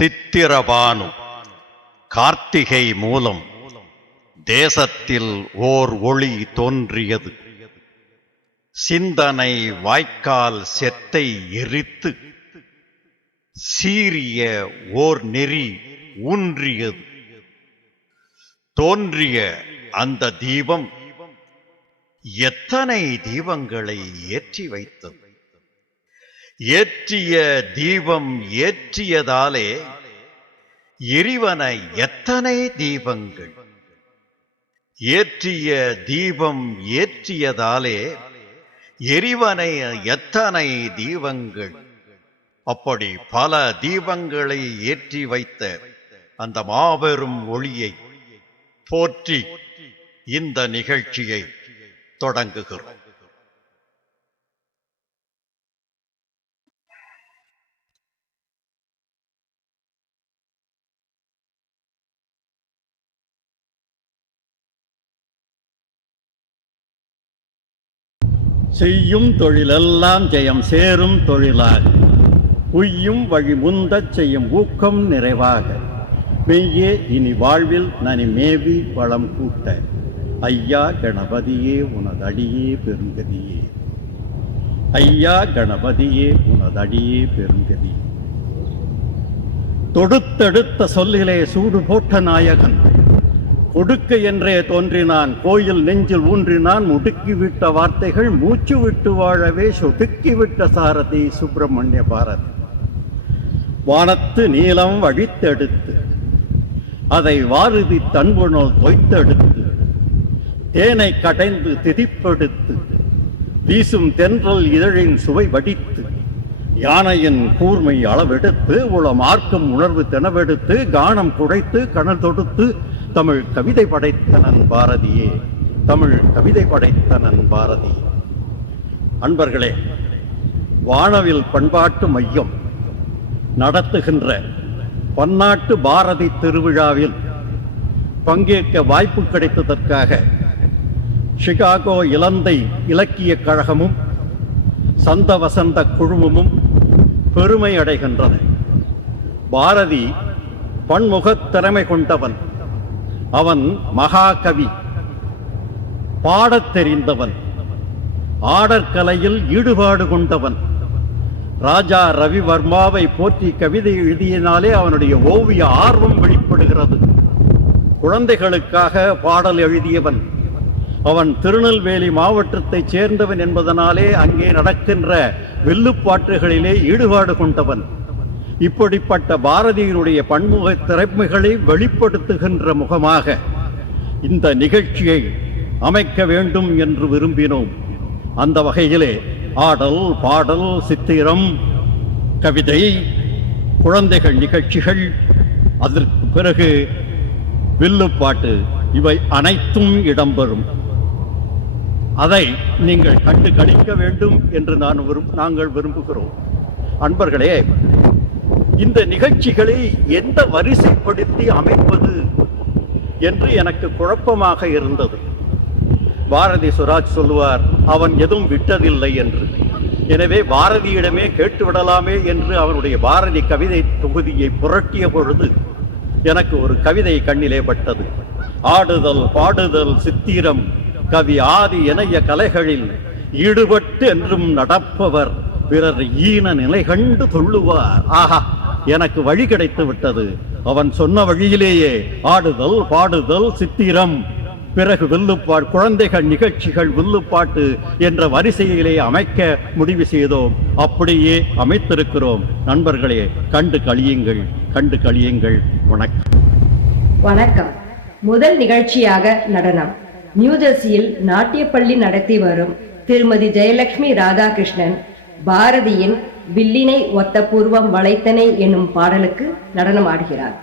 சித்திரபானு கார்த்திகை மூலம் தேசத்தில் ஓர் ஒளி தோன்றியது. சிந்தனை வாய்க்கால் செத்தை எரித்து சீரிய ஓர் நெறி ஊன்றியது. தோன்றிய அந்த தீபம் எத்தனை தீபங்களை ஏற்றி வைத்தது. ஏற்றிய தீபம் ஏற்றியதாலே எரிவன எத்தனை தீபங்கள். ஏற்றிய தீபம் ஏற்றியதாலே எரிவன எத்தனை தீபங்கள். அப்படி பல தீபங்களை ஏற்றி வைத்த அந்த மாபெரும் ஒளியை போற்றி இந்த நிகழ்ச்சியை தொடங்குகிறோம். செய்யும் தொழிலெல்லாம் ஜெயம் சேரும் தொழிலாக, உய்யும் வழி முந்தச் செய்யும் ஊக்கம் நிறைவாக, மெய்யே இனி வாழ்வில் நனி மேவி வளம் கூட்ட, ஐயா கணபதியே உனதடியே பெருங்கதியே, ஐயா கணபதியே உனதடியே பெருங்கதியே. தொடுத்தெடுத்த சொல்லிலே சூடு போட்ட நாயகன், கொடுக்க என்றே தோன்றினான், கோயில் நெஞ்சில் ஊன்றினான், முடுக்கிவிட்ட வார்த்தைகள் மூச்சு விட்டு வாழவே சொடுக்கிவிட்ட சாரதி சுப்பிரமணிய பாரதி. வானத்து நீளம் வழித்தெடுத்து அதை வாருதி தன்புணோல் தொய்த்தெடுத்து, தேனை கடைந்து திதிப்படுத்து வீசும் தென்றல் இதழின் சுவை வடித்து, யானையின் கூர்மை அளவெடுத்து உளம் ஆர்க்கும் உணர்வு தெனவெடுத்து, கானம் குடைத்து கணல் தொடுத்து தமிழ் கவிதை படைத்தனன் பாரதியே, தமிழ் கவிதை படைத்தனன் பாரதி. அன்பர்களே, வானவில் பண்பாட்டு மையம் நடத்துகின்ற பன்னாட்டு பாரதி திருவிழாவில் பங்கேற்க வாய்ப்பு கிடைத்ததற்காக சிகாகோ இலந்தை இலக்கிய கழகமும் சந்த வசந்த குழுமமும் பெருமை அடைகின்றன. பாரதி பன்முகத் திறமை கொண்டவன். அவன் மகாகவி, பாடத் தெரிந்தவன், ஆடற்கலையில் ஈடுபாடு கொண்டவன். ராஜா ரவிவர்மாவை போற்றி கவிதை எழுதியனாலே அவனுடைய ஓவிய ஆர்வம் வெளிப்படுகிறது. குழந்தைகளுக்காக பாடல் எழுதியவன். அவன் திருநெல்வேலி மாவட்டத்தைச் சேர்ந்தவன் என்பதனாலே அங்கே நடக்கின்ற வில்லுப்பாட்டுகளிலே ஈடுபாடு கொண்டவன். இப்படிப்பட்ட பாரதியினுடைய பன்முக திறமைகளை வெளிப்படுத்துகின்ற முகமாக இந்த நிகழ்ச்சியை அமைக்க வேண்டும் என்று விரும்பினோம். அந்த வகையிலே ஆடல், பாடல், சித்திரம், கவிதை, குழந்தைகள் நிகழ்ச்சிகள், அதற்கு பிறகு வில்லுப்பாட்டு, இவை அனைத்தும் இடம்பெறும். அதை நீங்கள் கண்டு களிக்க வேண்டும் என்று நாங்கள் விரும்புகிறோம். அன்பர்களே, இந்த நிகழ்ச்சிகளை எந்த வரிசைப்படுத்தி அமைப்பது என்று எனக்கு குழப்பமாக இருந்தது. பாரதி சுராஜ் சொல்லுவார், அவன் எதுவும் விட்டதில்லை என்று. எனவே பாரதியிடமே கேட்டுவிடலாமே என்று அவனுடைய பாரதி கவிதை தொகுதியை புரட்டிய பொழுது எனக்கு ஒரு கவிதை கண்ணிலே பட்டது. ஆடுதல், பாடுதல், சித்திரம், கவி ஆதி இணைய கலைகளில் ஈடுபட்டு என்றும் நடப்பவர் பிறர் ஈன நிலை கண்டு தொள்ளுவார். ஆஹா, எனக்கு வழி கிடைத்து விட்டது. அவன் சொன்ன வழியிலேயே ஆடுதல், பாடுதல், சித்திரம், பிறகு வில்லுப்பாட்டு, குழந்தைகள் நிகழ்ச்சிகள், வில்லுப்பாட்டு என்ற வரிசையிலே அமைக்க முடிவு செய்தோம். அப்படியே அமைத்திருக்கிறோம். நண்பர்களே, கண்டு களியுங்கள், கண்டு களியுங்கள். வணக்கம். வணக்கம். முதல் நிகழ்ச்சியாக நடனம். நியூஜெர்சியில் நாட்டியப்பள்ளி நடத்தி வரும் திருமதி ஜெயலட்சுமி ராதாகிருஷ்ணன் பாரதியின் வில்லினை ஒத்த பூர்வம் வளைத்தனை என்னும் பாடலுக்கு நடனம் ஆடுகிறார்.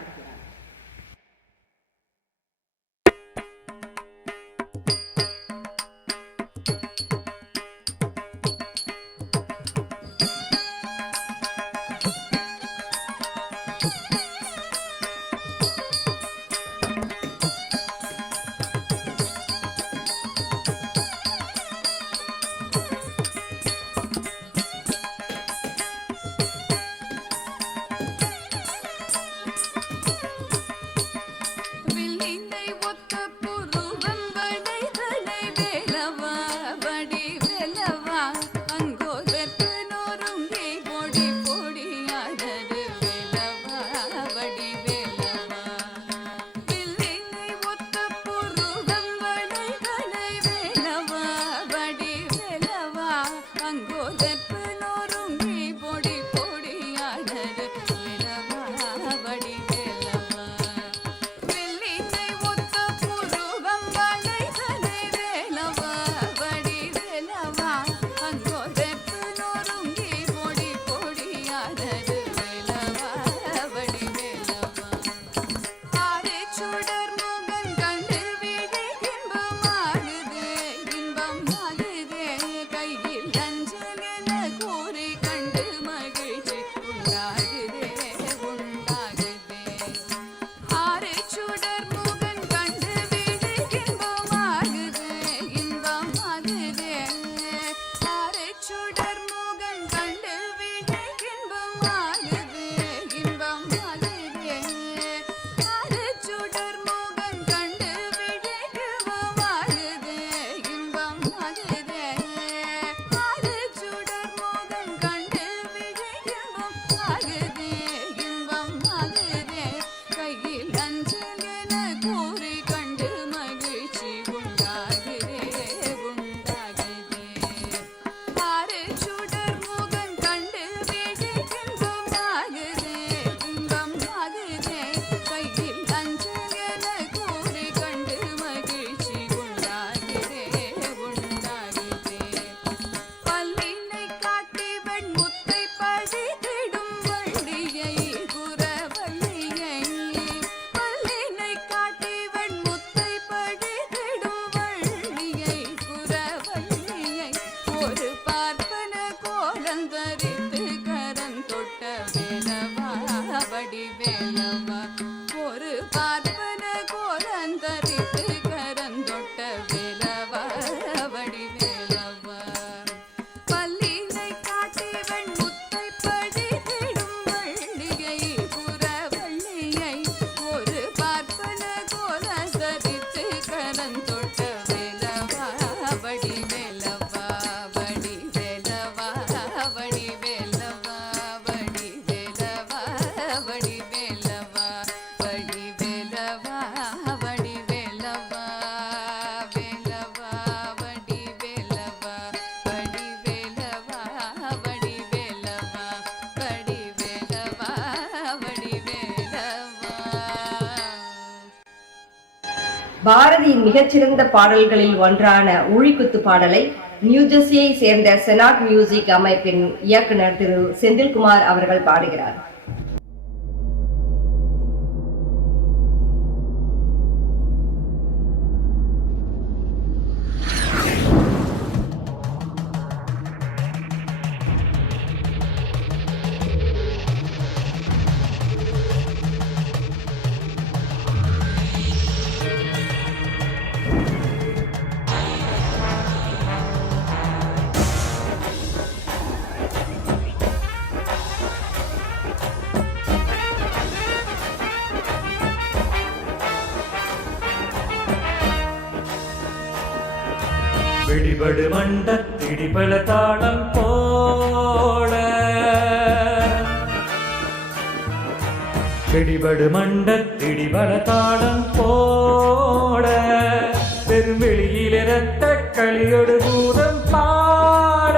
பாரதியின் மிகச்சிறந்த பாடல்களில் ஒன்றான ஊழிக்குத்து பாடலை நியூஜெர்சியை சேர்ந்த செனாட் மியூசிக் அமைப்பின் இயக்குனர் திரு செந்தில்குமார் அவர்கள் பாடுகிறார். பிடிபடு மண்டத்திடிபல தாளம் போட, பிடிபடு மண்டத்திடிபல தாளம் போட, பெருவெளியில் இரத்த களியொடு பூதம் பாட,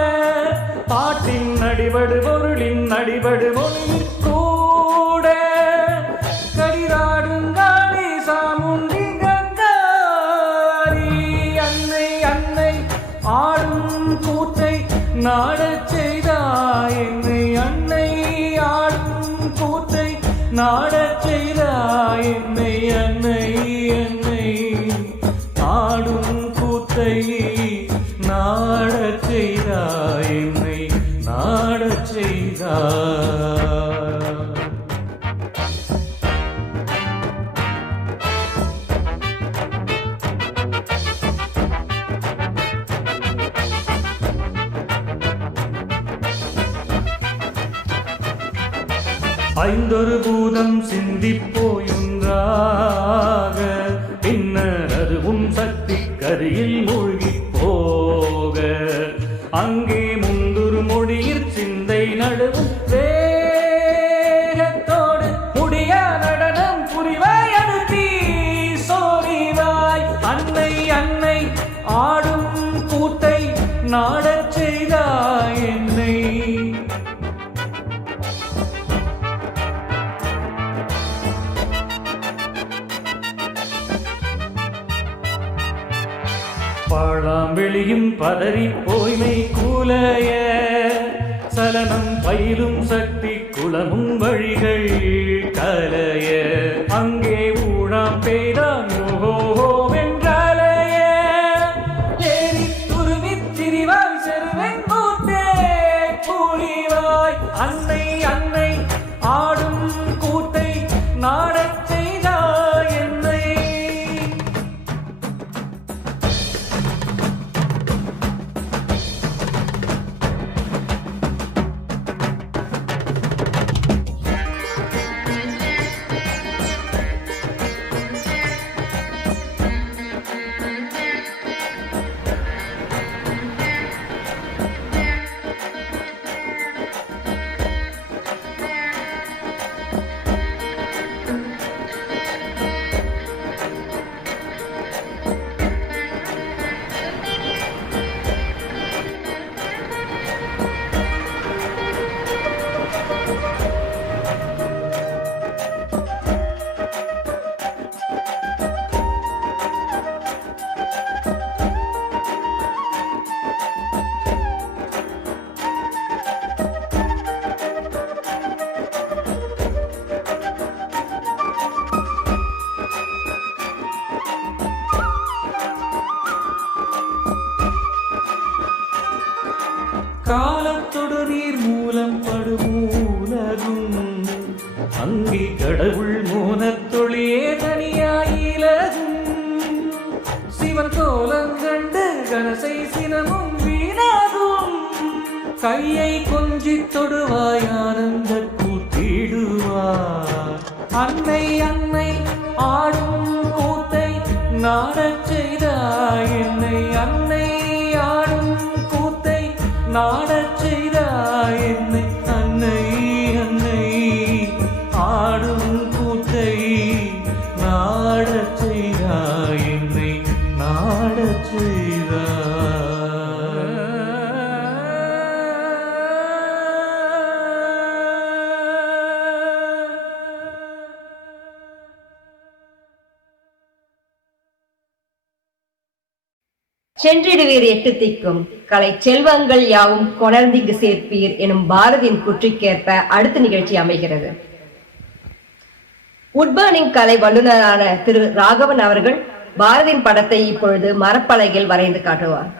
பாட்டின் அடிபடு பொருளின் அடிபடு மொழி கூட, கடிராடுங்காளி சாமுண்டி கங்காரி, அன்னை அன்னை ஆடும் கூத்தை நாடச் செய்தாய் என்னை, அன்னை ஆடும் கூத்தை நாடச் செய்தாய் என்னை, அன்னை அன்னை ஆடும் கூத்தை நாடச் செய்தாய் என்னை, நாடச் செய்தாய். ஐந்தொரு பூதம் சிந்திப்போயுன்றாக, பின்னர் அது உன் சக்தி கரியில் மூழ்கி போக, அங்கே முந்துரு மொழியிற் சிந்தை நடுவும் வேகத்தோடு முடியா நடனம் புரிவாய் அனுப்பி சோரிவாய், அன்னை அன்னை ஆடும் கூத்தை நாடச் செய்தாய் என்னை. பாழாம் வெளியும் பதறி போய்மை கூலைய, சலனம் பயிலும் சக்தி குளமும் வழிகள் கலைய, அங்கே ஊழாம் பெய்தான் ஓஹோவென்றலைய, ஏறி துருவி திரிவாய் செருவென் கூத்தே கூறிவாய், அன்னை அன்னை ஆடும் கூத்தை நாடச் செய்தாய் என்னை. காலத்தொடு நீர் மூலம் படுமூலகும், அங்கே கடவுள் மோனத்தொழியே தனியாயிலகும், சிவன் கோலங்கண்டு கனசை சினமும் வீணாகும், கையை கொஞ்சித் தொடுவாய் ஆனந்த கூட்டிடுவாய், அன்னை அன்னை ஆடும் கூத்தை நாடச் செய்தாய் என்னை, அன்னை ஆடும் கூத்தை நாடச் செய்தாய் என்னை, அன்னை அன்னை ஆடும் கூத்தை நாடச் செய்தாய் என்னை, நாடச் செய்தாய். சென்றிடுவீர் எட்டு திக்கும் கலை செல்வங்கள் யாவும் கொணர்ந்திங்கு சேர்ப்பீர் எனும் பாரதியின் குற்றிக்கேற்ப அடுத்த நிகழ்ச்சி அமைகிறது. உட்பர்னிங் கலை வல்லுநரான திரு ராகவன் அவர்கள் பாரதியின் படத்தை இப்பொழுது மரப்பலகையில் வரைந்து காட்டுவார்.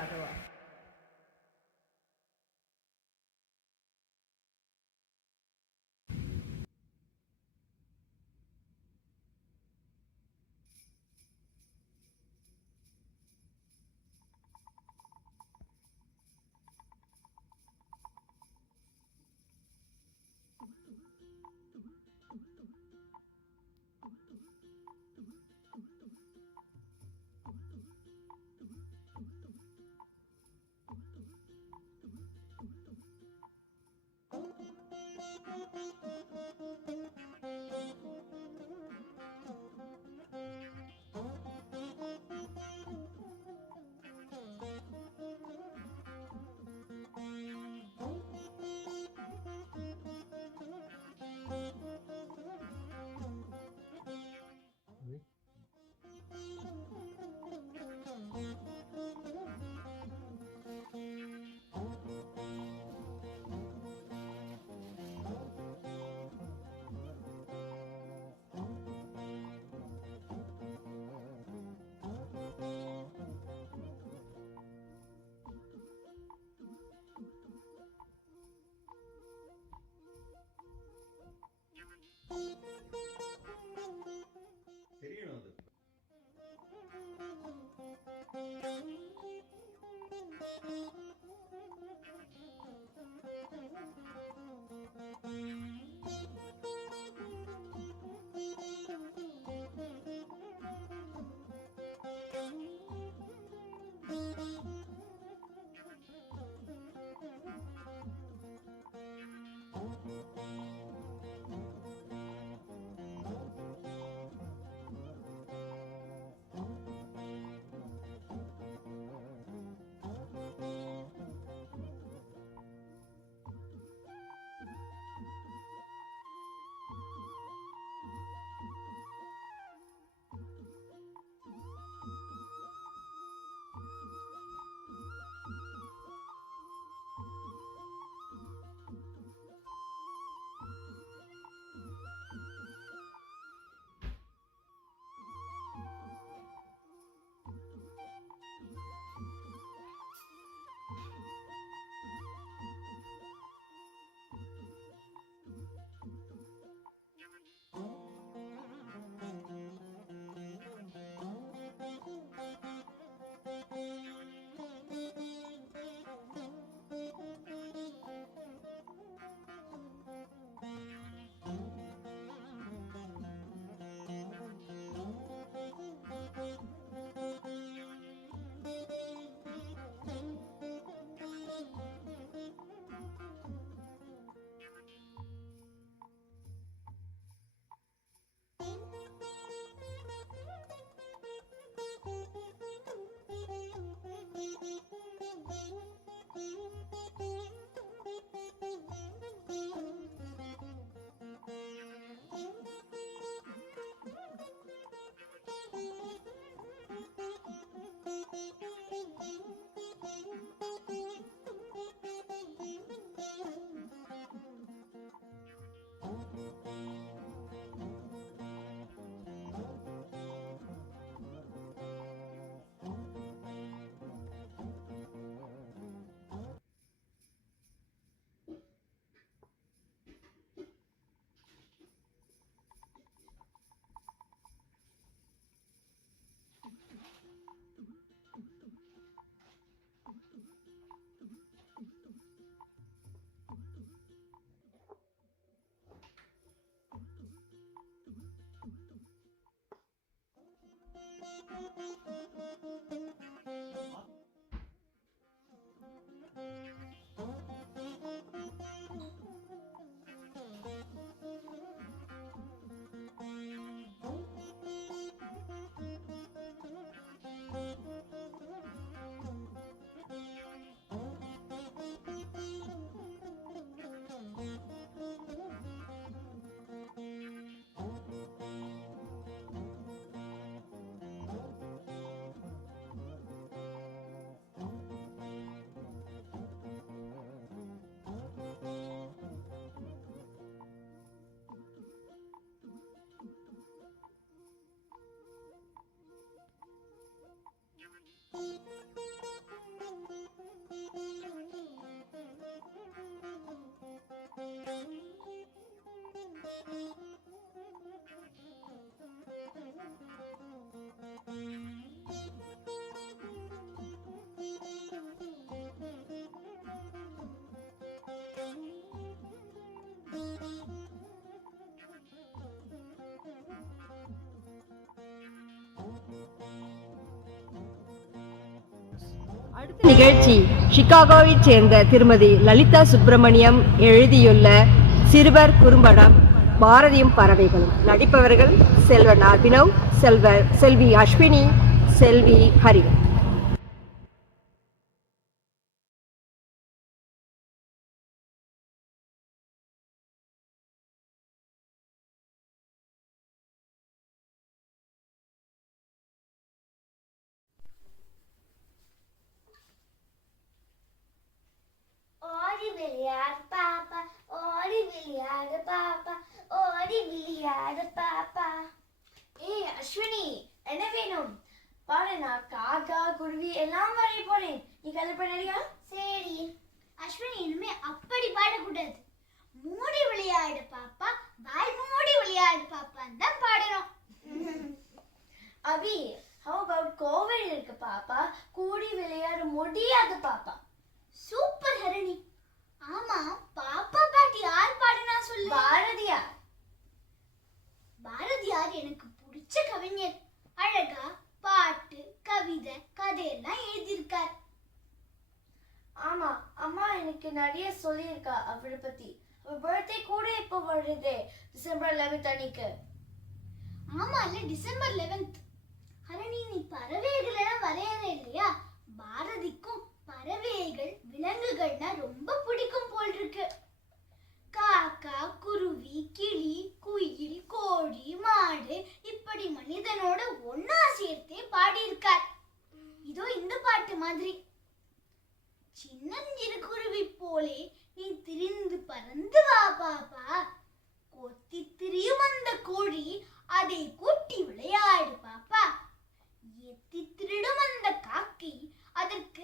அடுத்த நிகழ்ச்சி சிகாகோவைச் சேர்ந்த திருமதி லலிதா சுப்பிரமணியம் எழுதியுள்ள சிறுவர் குறும்படம் பாரதியும் பறவைகளும். நடிப்பவர்கள் செல்வன் அபினவ், செல்வி அஸ்வினி, செல்வி ஹரி. ஓடி விளையாடு பாப்பா, ஓடி விளையாடு பாப்பா, ஓடி விளையாடு பாப்பா. ஏய் அஸ்வினி, என்ன வேணும்? பாரு, நான் காக்கா குருவி எல்லாம் வரைய போறேன். நீ கலப்படையா? சரி அஸ்வினி, இனிமே அப்படி பாடக்கூடாது. மூடி விளையாடு பாப்பா, வாய் மூடி விளையாடு பாப்பான்னு தான் பாடணும். அபி, how about கோவில் இருக்கு பாப்பா, கூடி விளையாட முடியாது பாப்பா. சூப்பர் ஹரணி. ஆமா, பாப்பா பாட்டு யார் பாடுனா சொல்லு. பாரதியார். பாரதியார் எனக்கு பிடிச்ச கவிஞர். அழகா பாட்டு, கவிதை, கதையெல்லாம் எழுதியிருக்கார். ஆமா, அம்மா எனக்கு நிறைய சொல்லியிருக்கா அவரை பத்தி. அவர் பர்த்டே கூட இப்போ வருது, டிசம்பர் 11 அன்னைக்கு. ஆமா இல்ல, டிசம்பர் 11. ஹரணி, நீ பறவைகள் எல்லாம் வரையற இல்லையா? பாரதிக்கும் பறவைகள், விலங்குகள்னா ரொம்ப பிடிக்கும் போல் இருக்கு. காக்கா, குருவி, கிளி, குயில், கோழி, மாடு இப்படி மனிதனோட ஒன்னா சேர்த்தே பாடியிருக்கார். இதோ இந்த பாட்டு மாதிரி. சின்னஞ்சிறு குருவி போலே நீ திரிந்து பறந்து வா பாப்பா, கொத்தி திரியும் அந்த கோழி அதை கூட்டி விளையாடு பாப்பா, எத்தி திருடும் அந்த காக்கை அதற்கு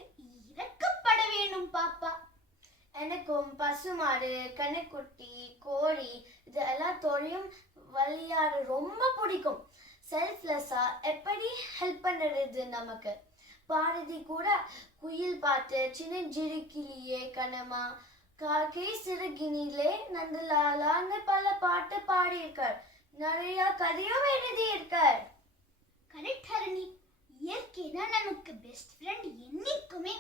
இறக்கப்பட வேணும் பாப்பா. எனக்கும் பசுமாடு, கண்ணுக்குட்டி, கோழி இது எல்லாத்தோடையும் விளையாட ரொம்ப பிடிக்கும். செல்ஃப்லெஸ்ஸா எப்படி ஹெல்ப் பண்ணுறது நமக்கு. பாரதி கூட குயில் பாட்டு, சின்னஞ்சிறு கிளியே கனமா, காக்கை சிறுகினிலே நந்தலாலான்னு பல பாட்டு பாடியிருக்கார். நிறைய கதையும் எழுதியிருக்கார். கரெக்ட் ஹரணி, இயற்கைனா நமக்கு பெஸ்ட் ஃப்ரெண்ட் என்னைக்குமே.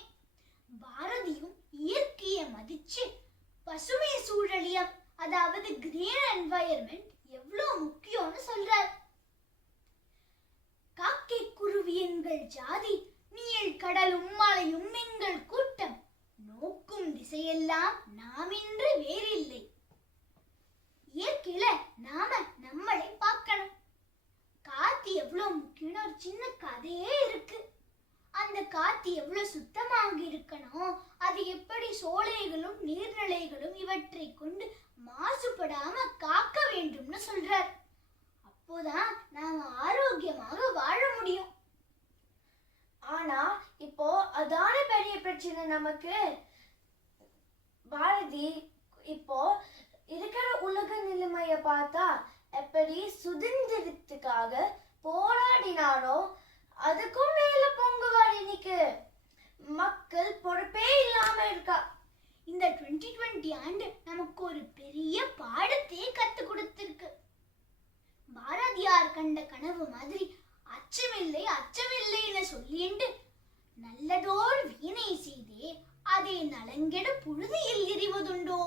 பாரதியும் இயற்கையை மதிச்சு பசுமை சூழலியம், அதாவது கிரீன் என்வாயர்மெண்ட் எவ்வளவு முக்கியம்னு சொல்றார். காக்கை குருவி எங்கள் ஜாதி, நீள் கடலும் மலையும் எங்கள் கூட்டம், நோக்கும் திசையெல்லாம் நாம் என்று வேறில்லை. இயற்கையில நாம நம்மளை பார்க்கணும். காத்து எவ்வளவு முக்கியம்னு ஒரு சின்ன கதையே இருக்கு. அந்த காத்து எவ்வளவு சுத்தமாக இருக்கணும், அது எப்படி சோலைகளும் நீர்நிலைகளும் இவற்றை கொண்டு மாசுபடாம காக்க வேண்டும்னு சொல்றார். அப்போதான் நாம ஆரோக்கியமாக வாழ முடியும். ஆனா இப்போ அதான பெரிய பிரச்சனை நமக்கு. பாரதி இப்போ இருக்கிற உலக நிலைமைய பார்த்தா எப்படி சுதந்திரத்துக்காக போராடினாரோ அதுக்கும் மேல பொங்குவார். இன்னைக்கு மக்கள் பொறுப்பே இல்லாம இருக்கா. இந்த 2020 ஆண்டு நமக்கு ஒரு பெரிய பாடத்தை கத்து கொடுத்திருக்கு. பாரதியார் கண்ட கனவு மாதிரி அச்சமில்லை அச்சமில்லைன்னு சொல்லிட்டு நல்லதோர் வீணை செய்தே அதை நலங்கெட புழுதியில் எறிவதுண்டோ.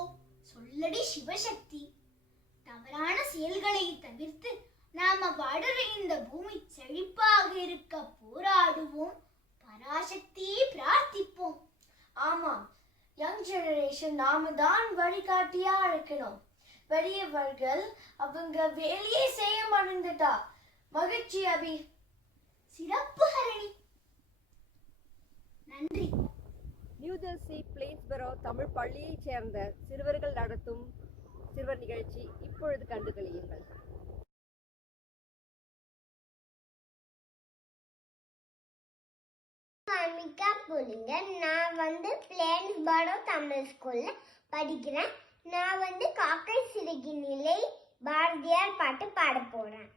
சொல்லடி சிவசக்தி. தவறான செயல்களை தவிர்த்து நாம வாடுற இந்த பூமி செழிப்பாக இருக்க போராடுவோம், பராசக்தியை பிரார்த்திப்போம். ஆமாம், யங் ஜெனரேஷன் நாம தான் வழிகாட்டியா இருக்கணும். பெரியவர்கள் அவங்க வேலையே செய்ய மறந்துட்டா. மகிழ்ச்சி அபி. சிறப்பு ஹரணி, நன்றி. நியூஜெர்சி பிளேன்ஸ்பரோ தமிழ் பள்ளியைச் சேர்ந்த சிறுவர்கள் நடத்தும் சிறுவர் நிகழ்ச்சி இப்பொழுது கண்டு கழியுங்கள். போலிங்க. நான் பிளேன்ஸ்பரோ தமிழ் ஸ்கூல்ல படிக்கிறேன். நான் காக்கை சிறகினிலை பாரதியார் பாட்டு பாட போறேன்.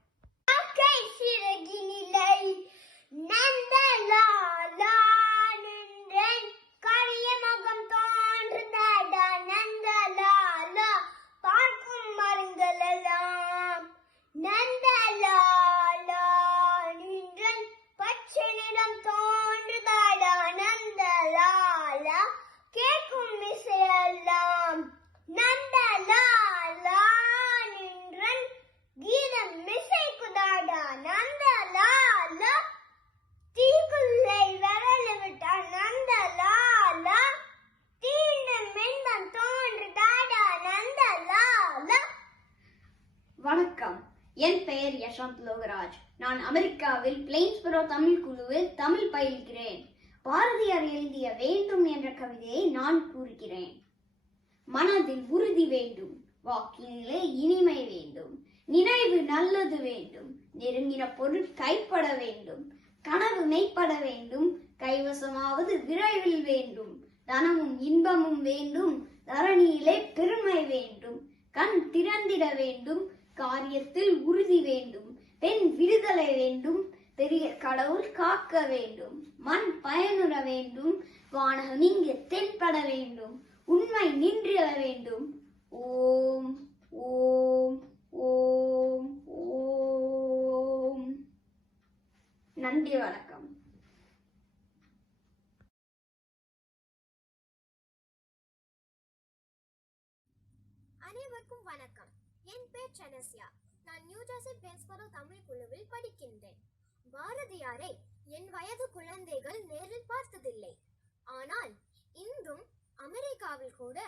காக்கை சிறகினிலை நந்தலாலா நின்றேன், கரிய முகம் தோன்றுதடா நந்தலாலா, பார்க்கும் மரங்கள் எல்லாம் நந்தலாலா நின்றேன், பச்சை நிறம் தோன்றுதடா நந்தலாலா. என் பெயர் யஷ்வந்த் லோகராஜ். நான் அமெரிக்காவில் பிளெயின்ஸ்பரோ தமிழ் குழுவில் தமிழ் பயில்கிறேன். பாரதியார் எழுதிய வேண்டும் என்ற கவிதையை நான் கூறுகிறேன். மனதில் உறுதி வேண்டும், வாக்கினிலே இனிமை வேண்டும், நினைவு நல்லது வேண்டும், நெருங்கின பொருள் கைப்பட வேண்டும், கனவு மெய்ப்பட வேண்டும், கைவசமாவது விரைவில் வேண்டும், தனமும் இன்பமும் வேண்டும், தரணியிலே பெருமை வேண்டும், கண் திறந்திட வேண்டும், காரியத்தில் உறுதி வேண்டும், பெண் விடுதலை வேண்டும், பெரிய கடவுள் காக்க வேண்டும், மண் பயனுற வேண்டும், வானகம் இங்கு தென்பட வேண்டும், உண்மை நின்றிட வேண்டும். ஓம் ஓம் ஓம் ஓம். நன்றி, வணக்கம். அனைவருக்கும் வணக்கம். என் பேர் சனஸ்யா. நான் நியூஜெர்சி பிளெயின்ஸ்பரோ தமிழ் குழுவில் படிக்கின்றேன். பாரதியாரை என் வயது குழந்தைகள் நேரில் பார்த்ததில்லை. ஆனால் இன்றும் அமெரிக்காவில் கூட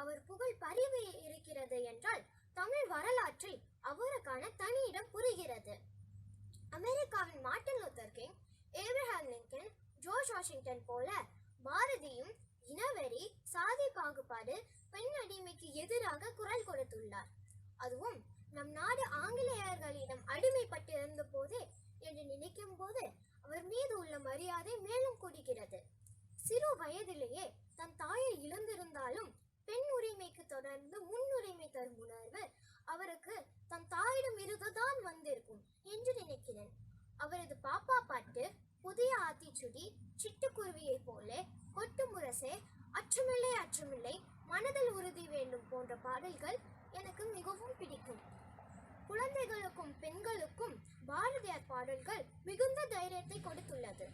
அவர் புகழ் பரவி இருக்கிறது என்றால் தமிழ் வரலாற்றில் அவருக்கான தனி இடம் புரிகிறது. அமெரிக்காவின் Martin Luther King, Abraham Lincoln, George Washington போல பாரதியும் இனவெறி, சாதி பாகுபாடு, பெண் அடிமைக்கு எதிராக குரல் கொடுத்துள்ளார். அதுவும் நம் நாடு ஆங்கிலேயர்களிடம் அடிமைப்பட்டிருந்த போதே என்று நினைக்கும் போது அவர் மீது உள்ள மரியாதை மேலும் கூடுகிறது. சிறு வயதிலேயே தன் தாயை இழந்திருந்தாலும் பெண் உரிமைக்கு தொடர்ந்து முன்னுரிமை தரும் உணர்வு அவருக்கு தன் தாயிடம் இருந்துதான் வந்திருக்கும் என்று நினைக்கிறேன். அவரது பாப்பா பாட்டு, புதிய ஆத்திச்சுடி, சிட்டுக்குருவியை போல, கொட்டு முரசே, அச்சமில்லை அச்சமில்லை, மனதில் உறுதி வேண்டும் போன்ற பாடல்கள் எனக்கு மிகவும் பிடிக்கும். குழந்தைகளுக்கும் பெண்களுக்கும் பாரதியார் பாடல்கள் மிகுந்த தைரியத்தை கொடுத்துள்ளது.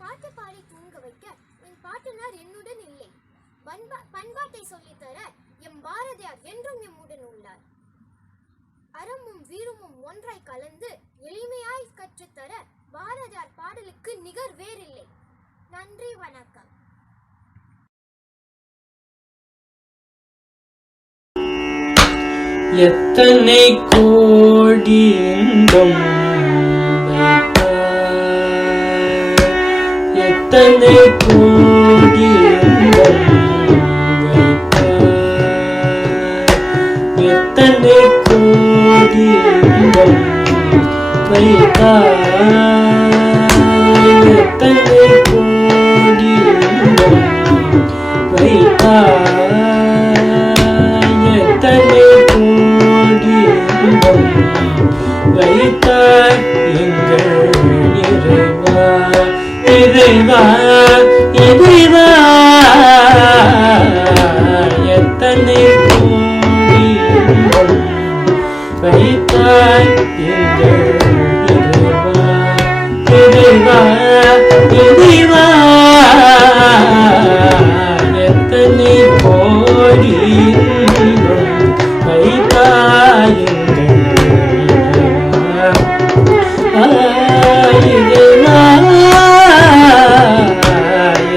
பாட்டு பாடி தூங்க வைக்க என் பாட்டனார் என்னுடன் இல்லை. பண்பாட்டை சொல்லித்தர எம் பாரதியார் என்றும் எம்முடன் உள்ளார். அறமும் வீரமும் ஒன்றாய் கலந்து எளிமையாய் கற்றுத்தர பாரதியார் பாடலுக்கு நிகர் வேறில்லை. நன்றி, வணக்கம். எத்தனை கோடி இன்பம் எத்தனை கோடி இன்பம் எத்தனை கோடி இன்பம் வைத்தாய், எத்தனை கோடி இன்பம் வைத்தாய், எத்தனை கோடி இன்பம் வைத்தாய் எங்கள் இறைவா, இறைவா, இறைவா, எத்தனை கோடி இன்பம் வைத்தாய் எங்கள் இறைவா, இறைவா, இறைவா, எத்தனை கோடி இன்பம் வைத்தாய் எங்கள் இறைவா, இறைவா,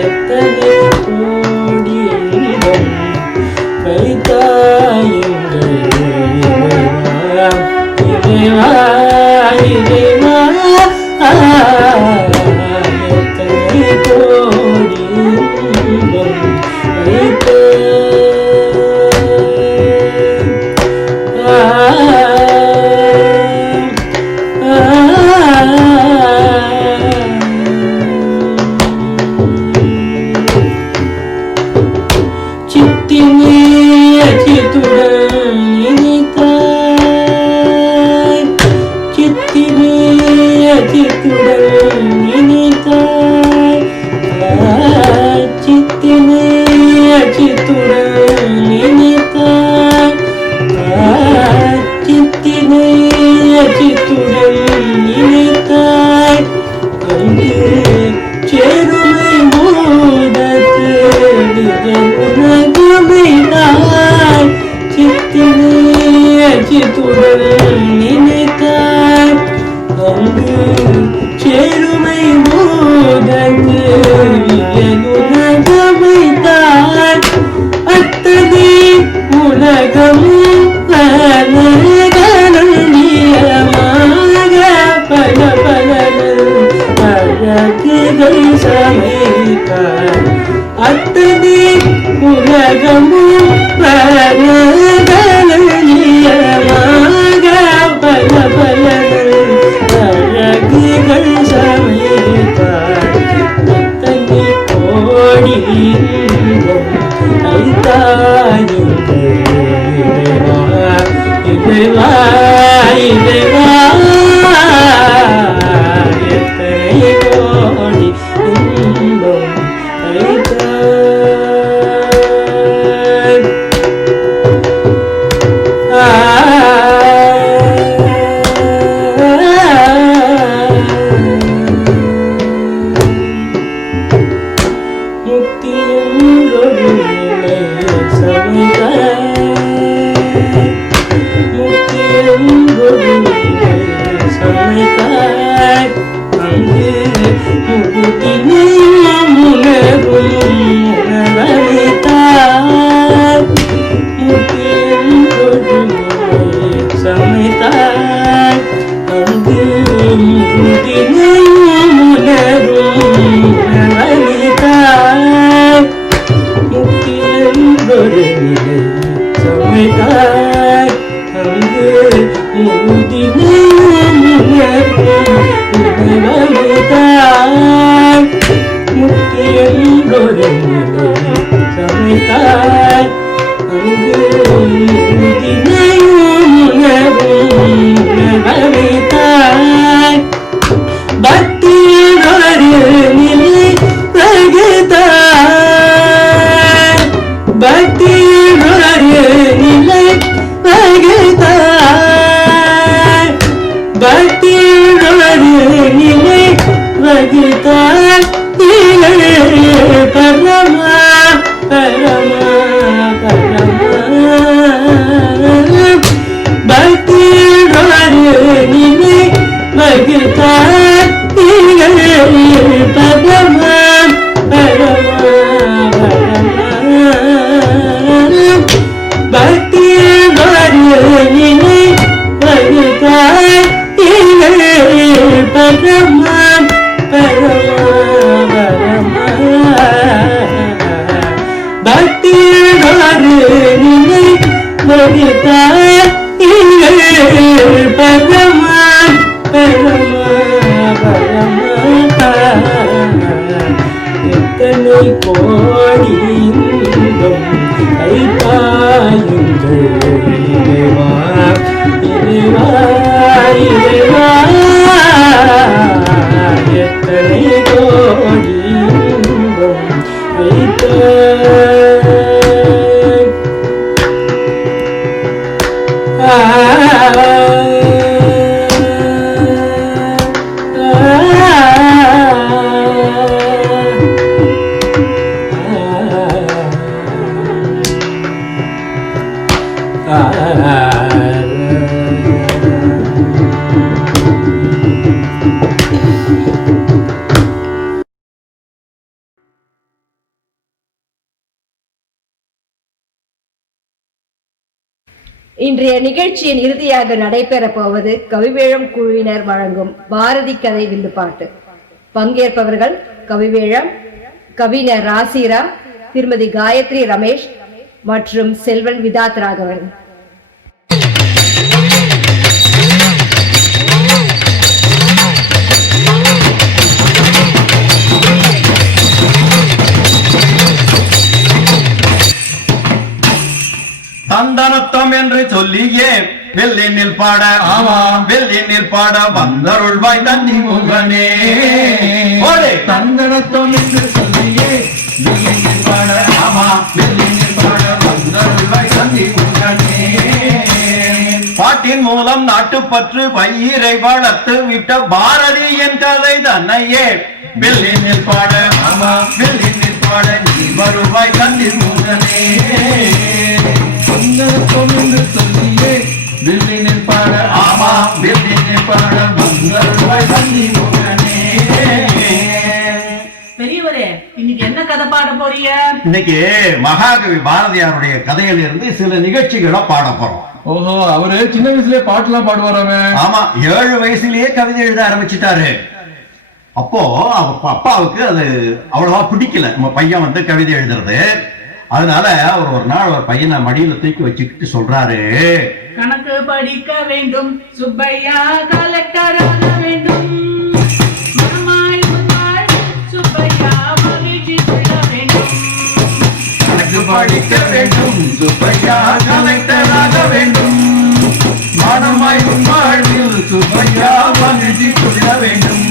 எத்தனை கோடி இன்பம் வைத்தாய் எங்கள் இறைவா, இறைவா, இறைவா, எத்தனை கோடி இன்பம் வைத்தாய். சித்தினிய சித்துடன் இனித்தாய், சித்தினிய சித்துடன் இனித்தாய், சித்தினிய சித்துடன் இனித்தாய், சித்தினிய சித்துடன் இனித்தாய், அங்கு சேருமை மோதத்து உலகமே அத்தனை உலகமும் பரதலியமாக பல பலகள் அழகுகள் சமைத்தார் அத்தனை கோடி இன்பம் ஐந்தாயுங்க இறைவா இறைவா எத்தனை கோடி இன்பம் ஐந்தாய் முக்தியொரு நிலை சமைத்தாய் முக்தியொரு நிலை சமைத்தாய் அங்கு முகுதினையும் உணரும் உணவளித்தாய் முக்தியொரு நிலை சமைத்தாய் அங்கு முகுதினையும் உணரும் உணவளித்தாய் முக்தியொரு நிலை சமைத்தாய் அங்கு முகுதினையும் உணரும் உணவளித்தாய் முக்தியொரு நிலை சமைத்தாய் அங்கு முகுதினையும் உணரும் உணவளித்தாய் பக்தியொரு நிலை வகுத்தாய் பக்தியொரு நிலை வகுத்தாய் பக்தியொரு நிலை வகுத்தாய் பரமா பரமா பரமா பக்தியொரு நிலை வகுத்தாய் பரமா பரமா பக்தியொரு நிலை வகுத்தாய் பரமா பரமா பக்தியொரு நிலை வகுத்தாய் பரமா பரமா எத்தனை கோடி இன்பம் ஐந்தாயுங்கள் இறைவா இறைவா இறைவா எத்தனை கோடி இன்பம் ஐந்தாய் இன்றைய நிகழ்ச்சியின் இறுதியாக நடைபெறப் போவது கவிவேழம் குழுவினர் வழங்கும் பாரதி கதை வில்லுப்பாட்டு. பங்கேற்பவர்கள் கவிவேழம், கவிஞர் ராசிரா, திருமதி காயத்ரி ரமேஷ் மற்றும் செல்வன் விதாத் ராகவன். தந்தனத்தம் என்று சொல்லியே வெள்ளினில் பாட வெள்ளினில் பாட வந்தருள்வாய் தந்தி முகனே. தந்தனத்தம் என்று சொல்லியே வெள்ளினில் பாட வெள்ளினில் பாட வந்தருள்வாய் தந்தி முகனே. பாட்டின் மூலம் நாட்டுப்பற்று பயிரை வளர்த்து விட்ட பாரதி என் கதை தன்னையே வெள்ளினில் பாட வெள்ளினில் பாட நீ வருவாய் தந்தி முகனே. என்று சொல்லியே வெள்ளினில் பாட வெள்ளினில் பாட வந்தருள்வாய் தந்தி முகனே. பெரியவரே, இன்னைக்கு என்ன கதை பாட போறீங்க? இன்னைக்கு மகாகவி பாரதியாருடைய கதையில இருந்து சில நிகழ்ச்சிகளை பாட போறோம். ஓஹோ, அவரு சின்ன வயசுலயே பாட்டுலாம் பாடுவாராமே. ஆமா, 7 வயசுலயே கவிதை எழுத ஆரம்பிச்சுட்டாரு. அப்போ அப்பாவுக்கு அது அவ்வளவா பிடிக்கல நம்ம பையன் வந்து கவிதை எழுதுறது. அதனால அவர் ஒரு நாள் ஒரு பையனை மடியில தூக்கி வச்சுக்கிட்டு சொல்றாரு, கணக்கு படிக்க வேண்டும் சுப்பையா, கலெக்டராக வேண்டும். மனமாய் உன்னால் சுப்பையா, மகிழ்ச்சி கொள்ள வேண்டும். கணக்கு படிக்க வேண்டும் சுப்பையா, கலெக்டராக வேண்டும். மனமாய் உன் வாழ்வில் சுப்பையா, மகிழ்ச்சி கொள்ள வேண்டும்.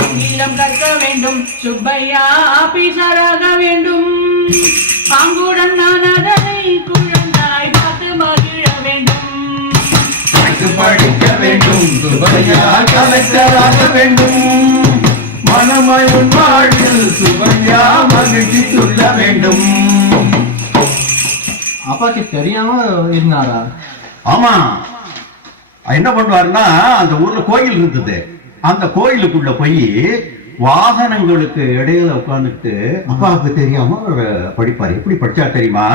ஆங்கிலம் கற்க வேண்டும் சுப்பையா, ஆபீசராக வேண்டும். பாங்குடன் நான் அதனை குழந்தாய் பார்த்து மகிழ வேண்டும். கணக்கு படிக்க வேண்டும் சுப்பையா, கலெக்டராக வேண்டும். மனமாய் உன் வாழ்வில் சுப்பையா, மகிழ்ச்சி கொள்ள வேண்டும். அப்பாக்கு தெரியாம இருந்தாரா? ஆமா, என்ன பண்ணுவாருன்னா அந்த ஊர்ல கோயில் இருந்தது. அந்த கோயிலுக்குள்ள போய் வாகனங்களுக்கு இடையில உட்கார்ந்துட்டு அப்பாவுக்கு தெரியாம படிப்பாரு. எப்படி படிச்சா தெரியுமா?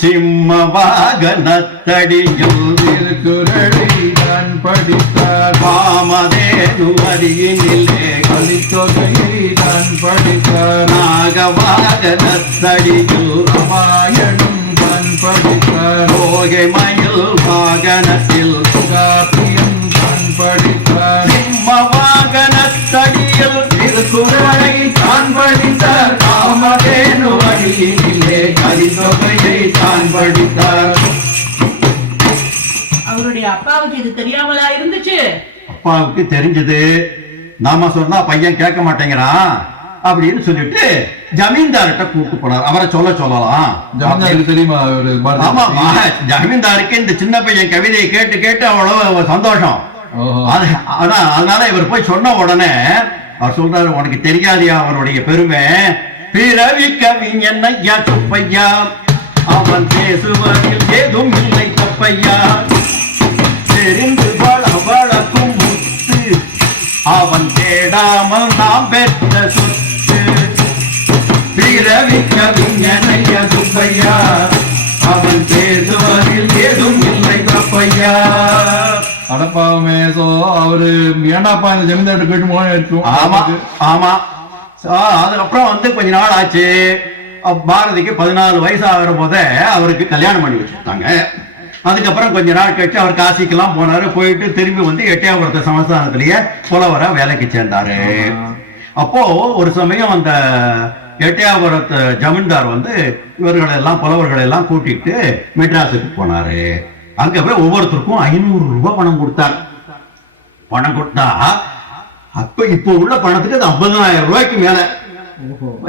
சிம்ம வாகனத்தடியில் திருக்குறளை நான் படித்தார். காமதேனு அடியினிலே கலித்தொகையை நான் படித்தார். நாக வாகனத்தடியில் ராமாயணம் நான் படித்தார். ஓகை மயில் வாகனத்தில் காப்பியம் நான் படித்தார். சிம்ம வாகனத்தடியில் திருக்குறளை தான் படித்தார். காமதேனு அடியினிலே கலித்தொகையை தான் படித்தார். அவருடைய அப்பாவுக்கு இது தெரியாமலா இருந்துச்சு? அப்பாவுக்கு தெரிஞ்சது. நாம சொன்னா பையன் கேட்க மாட்டேங்கிறான் அப்படின்னு சொல்லிட்டு ஜமீன்தார்கிட்ட கூப்பிட்டு போனார். அவரை சொல்லலாம். ஜமீன்தாருக்கு தெரியுமா? ஆமா, ஜமீன்தாருக்கு இந்த சின்ன பையன் கவிதையை கேட்டு கேட்டு அவ்வளவு சந்தோஷம். அதனால இவர் போய் சொன்ன உடனே அவர் சொல்றாரு, உனக்கு தெரியாதியா அவனுடைய பெருமை? பிறவி கவிஞன் ஐயா சுப்பையா, அவன் பேசுவதில் ஏதும் இல்லை தப்பையா. தெரிந்து வளக்கும் முத்து, அவன் தேடாமல் நாம் பெற்ற சொத்து. பிறவி கவிஞன் ஐயா சுப்பையா, அவன் பேசுவதில் ஏதும் இல்லை தப்பையா. அடப்பாவுமே. சோ அவரு ஏண்டாப்பா இந்த ஜமீன்தார்ட்ட கேட்டு போன இருக்கும். ஆமா ஆமா. அதுக்கப்புறம் வந்து கொஞ்ச நாள் ஆச்சு. பாரதிக்கு 14 வயசு ஆகிற போதே அவருக்கு கல்யாணம் பண்ணி வச்சுட்டாங்க. அதுக்கப்புறம் கொஞ்ச நாள் கழிச்சு அவர் காசிக்கெல்லாம் போனாரு. போயிட்டு திரும்பி வந்து எட்டயபுரத்து சமஸ்தானத்திலேயே புலவரா வேலைக்கு சேர்ந்தாரு. அப்போ ஒரு சமயம் அந்த எட்டயபுரத்து ஜமீன்தார் வந்து இவர்களை எல்லாம் புலவர்களை எல்லாம் கூட்டிட்டு மெட்ராஸுக்கு போனாரு. அங்க போய் ஒவ்வொருத்தருக்கும் 500 ரூபாய் பணம் கொடுத்தார். பணம் கொடுத்தா அப்ப இப்போ உள்ள பணத்துக்கு அது 50,000 ரூபாய்க்கு மேல.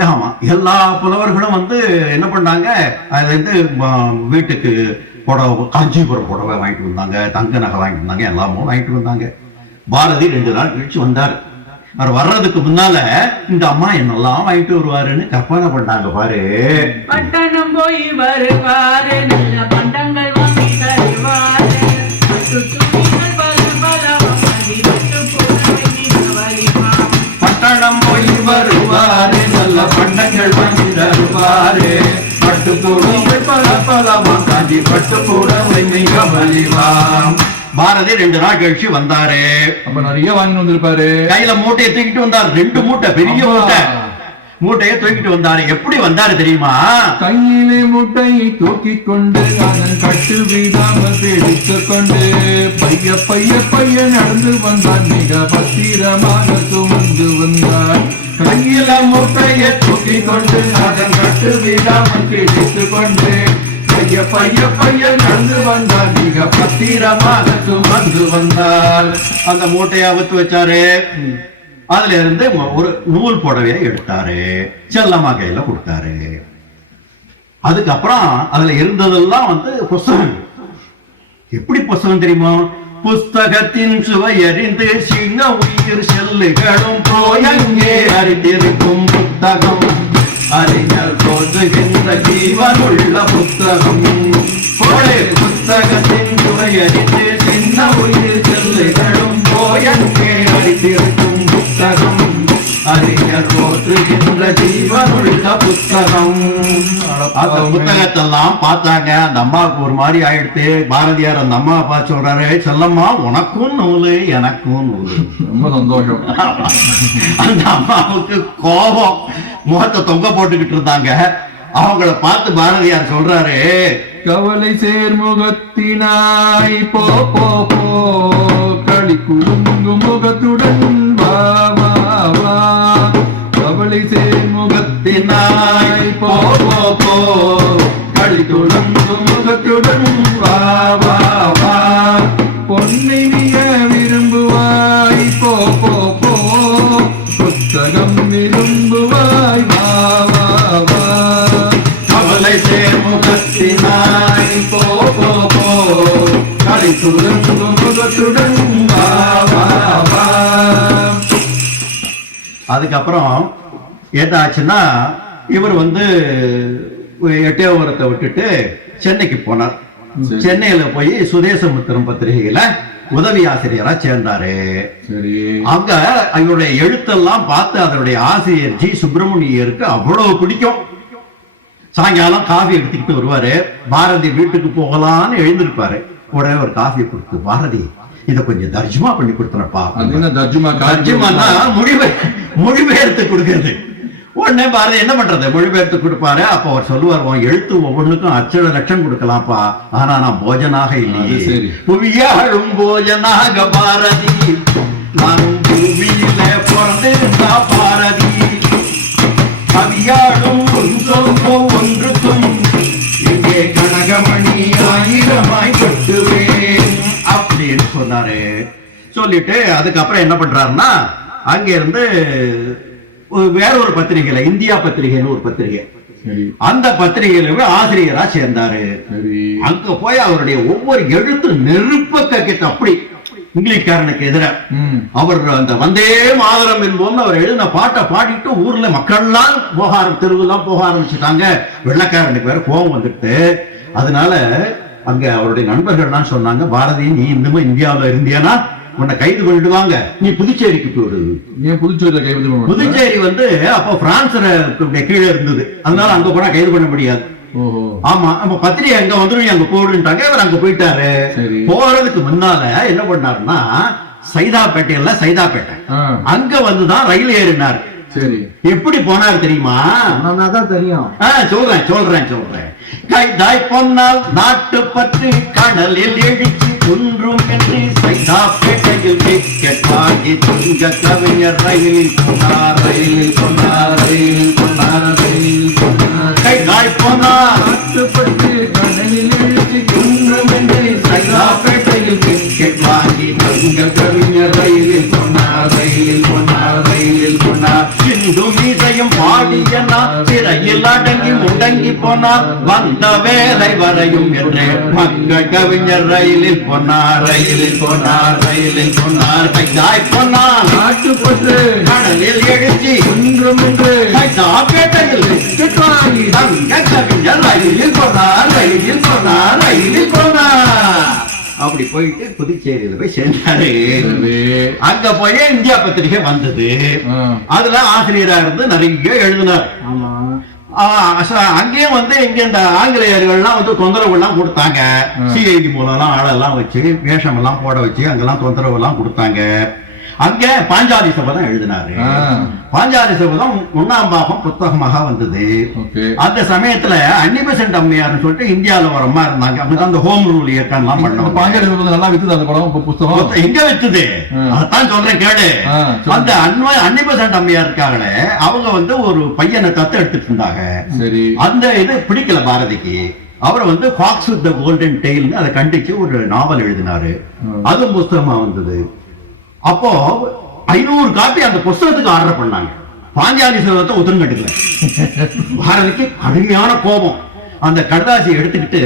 ஆமா, எல்லா புலவர்களும் வந்து என்ன பண்ணாங்க, அதுல இருந்து வீட்டுக்கு புடவை, காஞ்சிபுரம் புடவை வாங்கிட்டு வந்தாங்க, தங்க நகை வாங்கிட்டு வந்தாங்க, எல்லாமும் வாங்கிட்டு வந்தாங்க. பாரதி 2 நாள் கழிச்சு வந்தார். அவர் வர்றதுக்கு முன்னால இந்த அம்மா என்னெல்லாம் வாங்கிட்டு வருவாருன்னு கற்பனை பண்ணாங்க பாரு. பட்டணம் போய் வருவாரு, நல்ல பண்டங்கள் வாங்கி தருவாரு. பட்டணம் போய் வருவாரு, நல்ல பண்டங்கள் வாங்கி தருவாரு. பட்டு புடவை பல காஞ்சி பட்டு புடவை மிக மலிவாம். பாரதி 2 நாள் கழிச்சு வந்தாரு. அப்ப நிறைய வாங்கி வந்திருப்பாரு. கையில மூட்டையை தூக்கிட்டு வந்தார். 2 மூட்டை, பெரிய மூட்டையை தூக்கிட்டு வந்தாரு. எப்படி வந்தாரு தெரியுமா? கையிலே மூட்டையை தூக்கி கொண்டு அதன் கட்டு வீடாமல் பிடித்து கொண்டு பைய பைய பைய நடந்து வந்தான். மிக பத்திரமாக சுமந்து வந்தார். கையில மூட்டையை தூக்கி கொண்டு அதன் கட்டு வீடாமல் பிடித்து கொண்டு பைய பைய பைய நடந்து வந்தார். மிக பத்திரமாக சுமந்து வந்தார். அந்த மூட்டையை அவுத்து வச்சாரு. அதுல இருந்து ஒரு நூல் புடவையை எடுத்தாரு, செல்லம்மா கையில கொடுத்தாரு. அதுக்கப்புறம் அதுல இருந்ததெல்லாம் வந்து புஸ்தகம். எப்படி புஸ்தகம் தெரியுமா? புஸ்தகத்தின் சுவை அறிந்து சின்ன உயிர் செல்லுகளும் போயங்கே அறிந்திருக்கும் புத்தகம். அறிஞர் போதுகின்ற ஜீவனுள்ள புத்தகம். புஸ்தகத்தின் சுவை அறிந்து சின்ன உயிர் செல்லுகளும் போயங்கே அறிந்திருக்கும் புத்தகம். அறிஞர் பாரதியார் போற்றுகின்ற ஜீவனுள்ள புத்தகம். அந்த புத்தகத்தெல்லாம் பார்த்தாங்க. அந்த அம்மாவுக்கு ஒரு மாதிரி ஆயிடுத்து. பாரதியார் அந்த அம்மாவை பார்த்து சொல்றாரு, செல்லம்மா உனக்கும் நூலு எனக்கும் நூலு. ரொம்ப சந்தோஷம். அந்த அம்மாவுக்கு கோபம், முகத்தை தொங்க போட்டுக்கிட்டு இருந்தாங்க. அவங்கள பார்த்து பாரதியார் சொல்றாரு, கவலை சேர்முகத்தினாய் போ போ போ, களி குலுங்கு முகத்துடன் வா வா வா. கவலை சேர்முகத்தினாய் போ போ போ, களி குலுங்கு முகத்துடன் வா வா வா. பொன்னை மிக விரும்புவாய் போ போ போ, புத்தகம் விரும்புவாய் வா வா வா. கவலை சேர்முகத்தினாய் போ போ போ, களி குலுங்கு முகத்துடன் வா வா வா. அதுக்கப்புறம் என்ன ஆச்சுன்னா, இவர் எட்டயபுரத்தை விட்டுட்டு சென்னைக்கு போனார். சென்னையில போய் சுதேசமுத்திரம் பத்திரிகையில உதவி ஆசிரியரா சேர்ந்தாரு. சரி. அங்க இவருடைய எழுத்தெல்லாம் பார்த்து அதனுடைய ஆசிரியர் ஜி சுப்பிரமணியருக்கு அவ்வளவு பிடிக்கும். சாயங்காலம் காஃபி எடுத்துக்கிட்டு வருவாரு. பாரதி வீட்டுக்கு போகலான்னு எழுந்திருப்பாரு. உடனே ஒரு காஃபி கொடுத்து, பாரதி இதை கொஞ்சம் தர்ஜுமா பண்ணி கொடுத்துறப்பா. தர்ஜுமான்னா மொழிபெயர்த்து கொடுக்கிறது. உடனே பாரதி என்ன பண்றது, மொழிபெயர்த்து கொடுப்பாரு. அப்ப அவர் சொல்லுவார், உன் எழுத்து ஒவ்வொன்றுக்கும் அச்சட லட்சம் கொடுக்கலாம்ப்பா, ஆனா நான் போஜனாக இல்லையே. புவியாளும் போஜனாக பாரதி, நானும் பூமியில பிறந்திருந்தா பாரதி. கவியாளும் ஒன்றுக்கும் இங்கே கனகமணி ஆயிரமாய் கட்டுவேன் அப்படின்னு சொன்னாரு. சொல்லிட்டு அதுக்கப்புறம் என்ன பண்றாருன்னா, அங்க இருந்து வேற ஒரு பத்திரிகையில, இந்தியா பத்திரிகைன்னு ஒரு பத்திரிகை, அந்த பத்திரிகையில ஆசிரியரா சேர்ந்தாரு. அங்க போய் அவருடைய ஒவ்வொரு எழுத்து நெருப்ப கக்கிட்டு, அப்படி இங்கிலீஷ்காரனுக்கு எதிராக அவர் அந்த வந்தே மாதரம் என்போம்னு அவர் எழுதின பாட்டை பாடிட்டு ஊர்ல மக்கள்லாம் தெருவெல்லாம் போக ஆரம்பிச்சுட்டாங்க. வெள்ளக்காரனுக்கு வேற கோபம் வந்துட்டு, அதனால அங்க அவருடைய நண்பர்கள்லாம் சொன்னாங்க, பாரதி நீ இன்னும் இந்தியாவில் இருந்தியானா உன்னை கைது பண்ணிடுவாங்க, நீ புதுச்சேரிக்கு போயிடு. புதுச்சேரி அப்போ பிரான்ஸ் கீழே இருந்தது, அதனால அங்க போனா கைது பண்ண முடியாது. ஆமா, நம்ம பத்திரிகை அங்க வந்துடும், அங்க போடுன்ட்டாங்க. இவர் அங்க போயிட்டாரு. போறதுக்கு முன்னால என்ன பண்ணாருன்னா, சைதாப்பேட்டை அங்க வந்துதான் ரயில் ஏறினார். சரி. எப்படி போனாரு தெரியுமா? தெரியும். சொல்றேன். கைதாய் பொன்னால் நாட்டு பற்று கடலில் எழுச்சி ஒன்றும் என்று சைதாப்பேட்டையில் டிக்கெட் வாங்கி துங்க கவிஞர் ரயிலில் போனார். கைதாய் பொன்னால் நாட்டு பற்று கடலில் எழுச்சி ஒன்றும் என்று சைதாப்பேட்டையில் டிக்கெட் வாங்கி துங்க கவிஞர் ரயிலில் போனார். சிந்து மீசையும் பாடியனா சிறையில் அடங்கி முடங்கி போனார். வந்த வேலை வரையும் என்று மக்கள் கவிஞர் ரயிலில் போனார். கைதாய் போனார் நாட்டுப்பற்று கடலில் எழுச்சி ஒன்றும் என்று சைதாப்பேட்டையில் டிக்கெட் வாங்கி தங்க கவிஞர் ரயிலில் போனார். அப்படி போயிட்டு புதுச்சேரியில போய் சேர்ந்தாரு. அங்க போய் இந்தியா பத்திரிகை வந்தது. அதுல ஆசிரியரா இருந்து நிறைய எழுதினார். அங்கேயும் இங்க இந்த ஆங்கிலேயர்கள்லாம் தொந்தரவு எல்லாம் கொடுத்தாங்க. சிஐடி மூலம் ஆளெல்லாம் வச்சு வேஷம் எல்லாம் போட வச்சு அங்கெல்லாம் தொந்தரவு எல்லாம் கொடுத்தாங்க. அங்க பாஞ்சாலி சபதம் எழுதினாரு. பாஞ்சாலி சபதம் 1ஆம் பாகம் புத்தகமாக வந்தது. அந்த சமயத்துல அன்னிபெசன்ட் அம்மையார்னு சொல்லிட்டு இந்தியாவில ஒரு அம்மா இருந்தாங்க. அப்படிதான் அந்த ஹோம் ரூல் இயக்கம் பண்ணோம். பாஞ்சாலி சபதம் நல்லா வித்துது அந்த படம், புத்தகம் எங்க வித்துது அதான் சொல்றேன் கேளு. அந்த அன்னிபெசன்ட் அம்மையார் இருக்காங்களே, அவங்க ஒரு பையனை தத்து எடுத்துட்டு இருந்தாங்க. அந்த இது பிடிக்கல பாரதிக்கு. அவர் fox with the golden tail அதை கண்டிச்சு ஒரு நாவல் எழுதினாரு. அதுவும் புத்தகமா வந்தது. அப்போ 500 காப்பி அந்த புஸ்தகத்துக்கு ஆர்டர் பண்ணாங்க. பாஞ்சாலி சபதத்தை ஒத்துன்னு கட்டுக்கல. பாரதிக்கு கடுமையான கோபம். அந்த கடதாசியை எடுத்துக்கிட்டு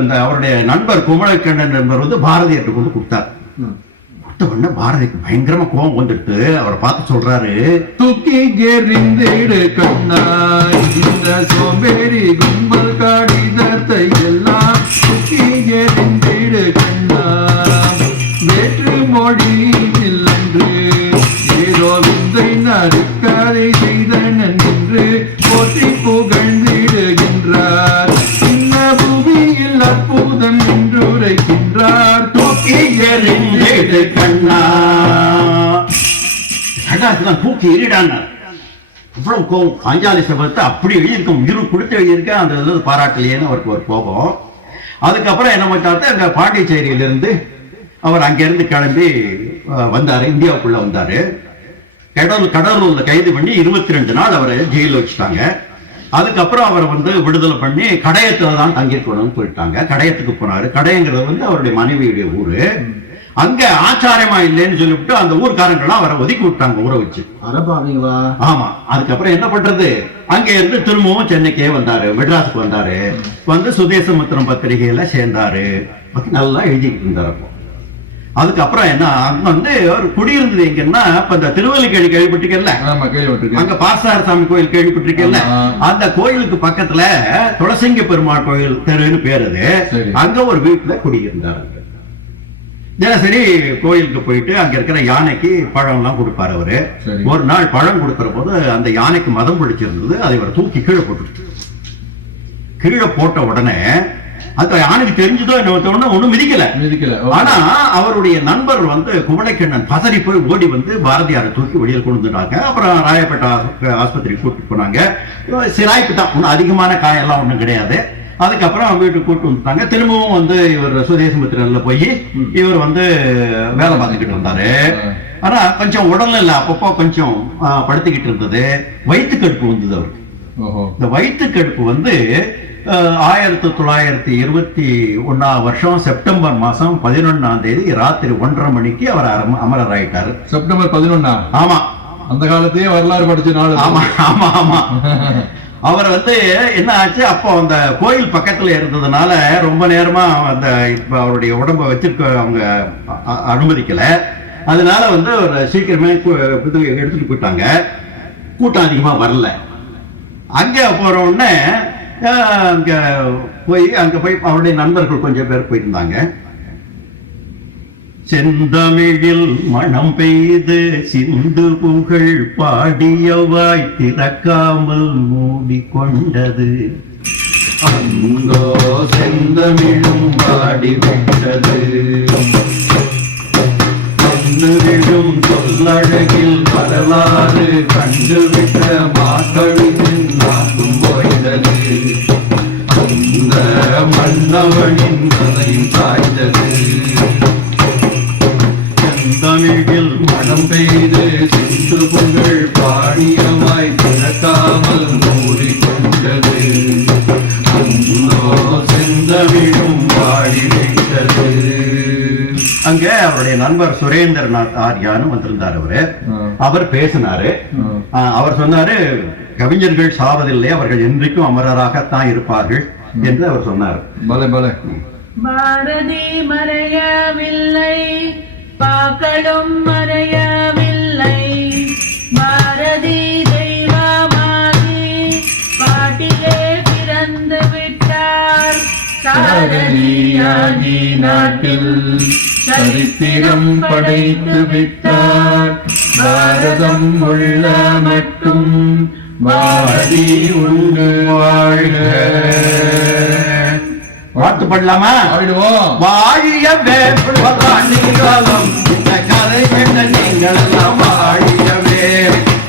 இந்த அவருடைய நண்பர் குமரக்கண்ணன் என்பவர் பாரதியிட்ட கொண்டு கொடுத்தார். உடனே பாரதிக்கு பயங்கரமா கோபம் வந்துட்டு அவரை பார்த்து சொல்றாரு, தூக்கி எறிந்திடு கண்ணாய் இந்த சோம்பேறி கும்பல் காடிதத்தை எல்லாம் தூக்கி எறிந்திடு கண்ணாய். வேற்று மொழி இல்லென்று ஏதோ விந்தை நறுக்க போற்றி புகழ்ந்திடுகின்றார். சின்ன பூமியில் அற்புதம் என்று உரைக்கின்றார். தூக்கி எறிந்திடு கண்ணா. சடாசுதான் தூக்கி எறிடான்னார். இவ்வளவு கோபம். பாஞ்சாலி சபதத்தை அப்படி எழுதியிருக்கோம், உயிர் கொடுத்து எழுதியிருக்க. அந்த இது பாராட்டலையேன்னு அவருக்கு ஒரு கோபம். அதுக்கப்புறம் என்ன பண்ணாரு, அங்க பாண்டிச்சேரியிலிருந்து அவர் அங்கிருந்து கிளம்பி வந்தாரு, இந்தியாவுக்குள்ள வந்தாரு. கடலூர்ல கைது பண்ணி 22 நாள் அவரை ஜெயில வச்சுட்டாங்க. அதுக்கப்புறம் அவரை விடுதலை பண்ணி கடையத்துல தான் தங்கியிருக்கணும்னு சொல்லிட்டாங்க. கடையத்துக்கு போனாரு. கடையங்கிறது அவருடைய மனைவியுடைய ஊரு. அங்க ஆச்சாரமா இல்லைன்னு சொல்லிவிட்டு அந்த ஊர்காரங்களாம் அவரை ஒதுக்கி விட்டாங்க, ஊரை வச்சு. அரபாவீங்களா? ஆமா. அதுக்கப்புறம் என்ன பண்றது, அங்க இருந்து திரும்பவும் சென்னைக்கே வந்தாரு, மெட்ராஸுக்கு வந்தாரு. சுதேசமித்திரம் பத்திரிகையில சேர்ந்தாரு. நல்லா எழுதிக்கிட்டு இருந்தாரு. அப்போ அதுக்கப்புறம் என்ன, அங்க ஒரு குடியிருந்தது எங்கன்னா, இப்ப இந்த திருவல்லிக்கேணி கேள்விப்பட்டிருக்கல, அங்க பாசார் சாமி கோயில் கேள்விப்பட்டிருக்கல, அந்த கோயிலுக்கு பக்கத்துல துளசிங்க பெருமாள் கோயில் தெருன்னு பேரு. அங்க ஒரு வீட்டுல குடியிருந்தாரு. தினசரி கோயிலுக்கு போயிட்டு அங்க இருக்கிற யானைக்கு பழம் எல்லாம் கொடுப்பாரு அவரு. ஒரு நாள் பழம் கொடுக்கிற போது அந்த யானைக்கு மதம் பிடிச்சிருந்தது. அதை இவர் தூக்கி கீழே போட்டு, கீழே போட்ட உடனே அந்த யானைக்கு தெரிஞ்சதோ என்ன ஒண்ணும் மிதிக்கல. ஆனா அவருடைய நண்பர் குவளைக்கண்ணன் பதறி போய் ஓடி பாரதியாரை தூக்கி வெளியில் கொண்டு வந்துட்டாங்க. அப்புறம் ராயப்பேட்டை ஆஸ்பத்திரிக்கு கூட்டிட்டு போனாங்க. சிராய்ப்பு தான், ஒன்றும் அதிகமான காயெல்லாம் ஒண்ணும் கிடையாது. அதுக்கப்புறம் வீட்டுக்கு கூட்டு வந்துட்டாங்க. திரும்பவும் இவர் சுதேசமித்திரன்ல போய் இவர் வேலை பார்த்துக்கிட்டு இருந்தாரு. ஆனா கொஞ்சம் உடல்ல இல்ல, அப்பப்போ கொஞ்சம் படுத்துக்கிட்டு இருந்தது. வயிற்று கடுப்பு வந்தது அவருக்கு. இந்த வயிற்று கடுப்பு 1921 செப்டம்பர் மாசம் 11ஆம் தேதி ராத்திரி 1:30 மணிக்கு அவர் அமரர் ஆயிட்டாரு. செப்டம்பர் 11. ஆமா, அந்த காலத்தையே வரலாறு படிச்ச நாள். ஆமா ஆமா ஆமா. அவர் என்ன ஆச்சு, அப்போ அந்த கோயில் பக்கத்துல இருந்ததுனால ரொம்ப நேரமா அவருடைய உடம்ப வச்சிருக்க அவங்க அனுமதிக்கல. அதனால ஒரு சீக்கிரமே எடுத்துட்டு போயிட்டாங்க. கூட்டம் அதிகமா வரல. அங்க போற உடனே அங்க போய் அவருடைய நண்பர்கள் கொஞ்சம் பேர் போயிருந்தாங்க. செந்தமிழில் மனம் பெய்து சிந்து புகழ் பாடியவாய் திறக்காமல் மூடிக்கொண்டது. அங்கோ செந்தமிழும் பாடிவிட்டது. கண்ணுவிழும் சொல்லழகில் வரலாறு கண்டுவிட்ட மக்களின் நாக்கும் போய்ந்தது. அந்த மன்னவனின் கதையும் சாய்ந்தது. தமிழில் மனம் பெய்து சிந்து புகழ் பாடியவாய் திறக்காமல் மூடிக்கொண்டது. செந்தமிழும் பாடிவிட்டது. அங்க அவருடைய நண்பர் சுரேந்திரநாத் ஆர்யான்னு வந்திருந்தார். அவர் பேசினாரு. அவர் சொன்னாரு, கவிஞர்கள் சாவதில்லை, அவர்கள் என்றைக்கும் அமரராகத்தான் இருப்பார்கள் என்று அவர் சொன்னார். பாரதி மறையவில்லை, பாக்களும் மறையவில்லை. பாரதி தெய்வமாகி பாட்டிலே பிறந்து விட்டார். சாரதியாகி நாட்டில் சரித்திரம் படைத்து விட்டார். பாரதம் உள்ள மட்டும் பாரதி உண்டு வாழ்க. வாழ்த்து பண்ணலாமா? வாழியவே காலம் இந்த கதை கேட்ட நீங்கள் எல்லாம் வாழியவே.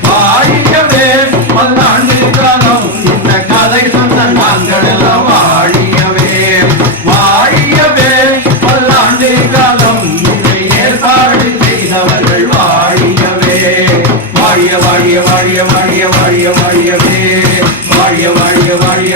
வாழியவே பல்லாண்டு காலம் இந்த கதை சொன்ன நாங்கள் எல்லாம் வாழியவே. வாழியவே பல்லாண்டு காலம் இதை ஏற்பாடு செய்தவர்கள் வாழியவே. வாழிய வாழிய வாழிய வாழிய வாழிய வாழியவே. வாழிய வாழிய வாழிய